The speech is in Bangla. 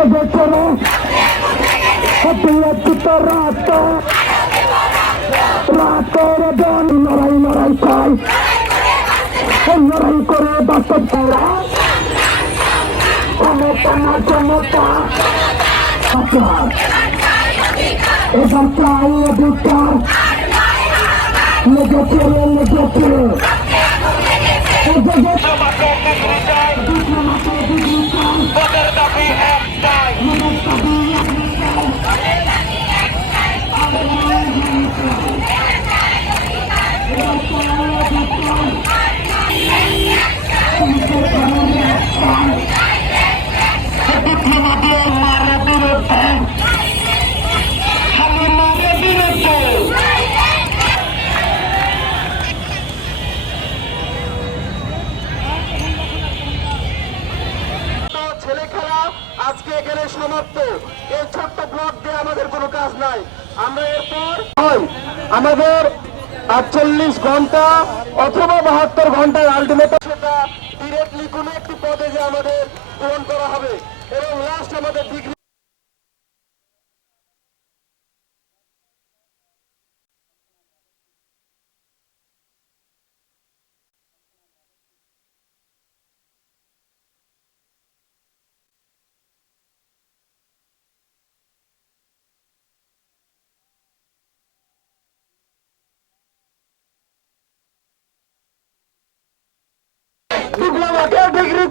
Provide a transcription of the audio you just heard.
চলো অতিয়চিত রাত রাতের জন লড়াই লড়াই এই লড়াই করে বাস্তব করা ক্ষমতা না ক্ষমতা। এবার চাই অধিকার লেগে পড়ে লেগে এখানে সমাপ্ত। এই ছোট্ট ব্লক দিয়ে আমাদের কোনো কাজ নাই। আমরা এরপর আমাদের আটচল্লিশ ঘণ্টা অথবা বাহাত্তর ঘণ্টার আলটিমেট সেটা ডিরেক্টলি কোনো একটি পদে যে আমাদের পূরণ করা হবে। এবং লাস্ট আমাদের ডিগ্রি ডিপ্লোমাকে ডিগ্রি